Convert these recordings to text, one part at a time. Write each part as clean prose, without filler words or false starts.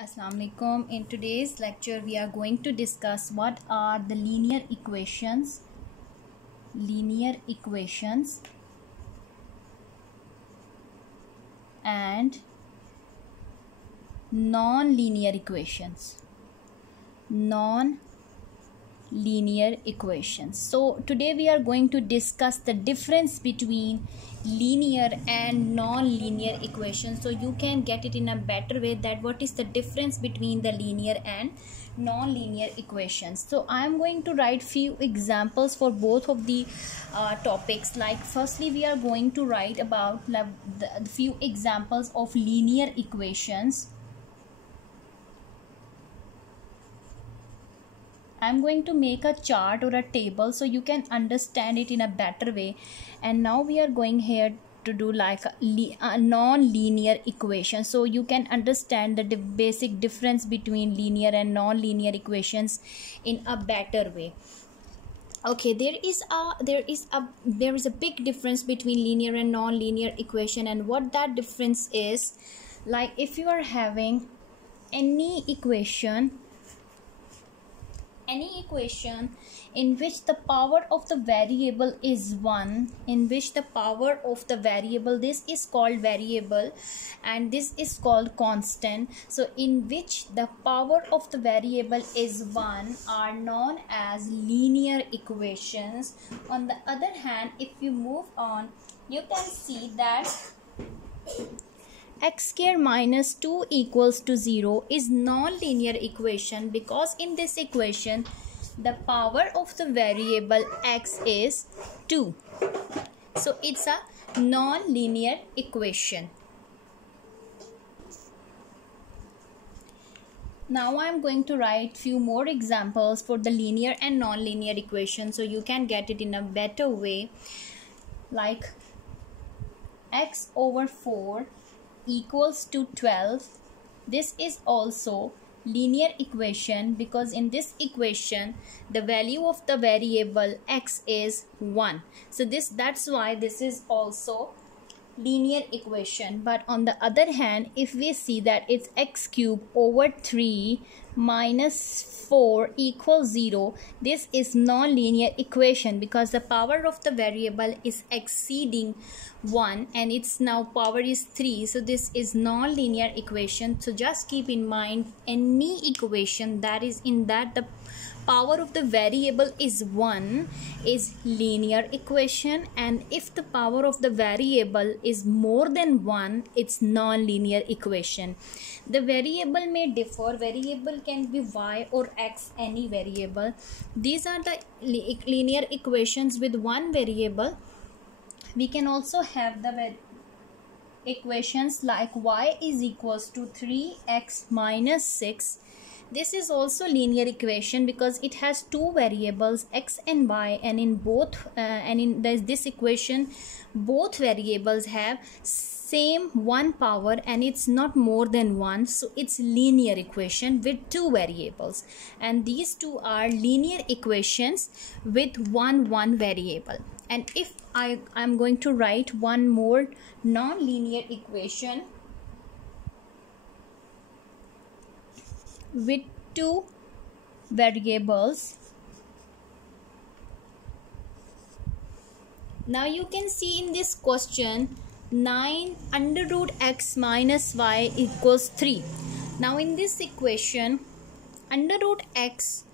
Assalamu alaikum. In today's lecture we are going to discuss what are the linear equations and non-linear equations. So today we are going to discuss the difference between linear and non-linear equations, so you can get it in a better way that what is the difference between the linear and non-linear equations. So I am going to write few examples for both of the topics. Like firstly we are going to write about the few examples of linear equations. I'm going to make a chart or a table so you can understand it in a better way. And now we are going here to do like a non-linear equation, so you can understand the basic difference between linear and non-linear equations in a better way. Okay, there is a big difference between linear and non-linear equation, and what that difference is, like if you are having any equation in which the power of the variable is 1, this is called variable and this is called constant. So in which the power of the variable is 1 are known as linear equations. On the other hand, if you move on, you can see that x square minus 2 equals to 0 is non-linear equation, because in this equation the power of the variable x is 2. So it's a non-linear equation. Now I am going to write few more examples for the linear and non-linear equation so you can get it in a better way. Like x over 4 equals to 12. This is also linear equation because in this equation the value of the variable x is 1. So that's why this is also linear equation. But on the other hand, if we see that it's x cube over 3 minus 4 equals 0, this is non-linear equation because the power of the variable is exceeding 1 and its now power is 3. So this is non-linear equation. So just keep in mind, any equation that is in that the power of the variable is 1 is linear equation, and if the power of the variable is more than 1, it's non-linear equation. The variable may differ. Variable can be y or x, any variable. These are the linear equations with one variable. We can also have the equations like y is equals to 3x minus 6. This is also linear equation because it has two variables x and y, and in this equation both variables have same one power and it's not more than 1, so it's linear equation with two variables, and these two are linear equations with one variable. And if I'm going to write one more non-linear equation with two variables. Now you can see in this question 9 under root x minus y equals 3. Now in this equation under root x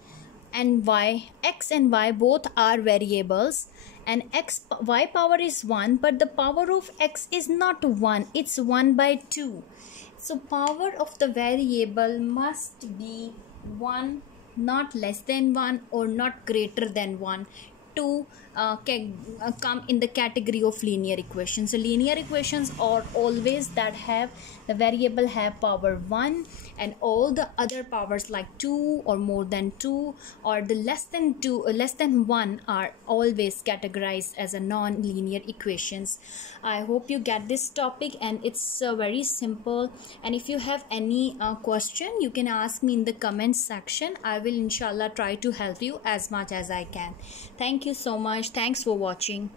and y both are variables, and y power is 1, but the power of x is not 1, it's 1 by 2. So power of the variable must be 1, not less than 1 or not greater than 1 to come in the category of linear equations. So linear equations are always that have the variable have power 1, and all the other powers like 2 or more than 2 or the less than 1 are always categorized as a non-linear equations. I hope you get this topic, and it's very simple. And if you have any question, you can ask me in the comment section. I will inshallah try to help you as much as I can. Thank you so much. Thanks for watching.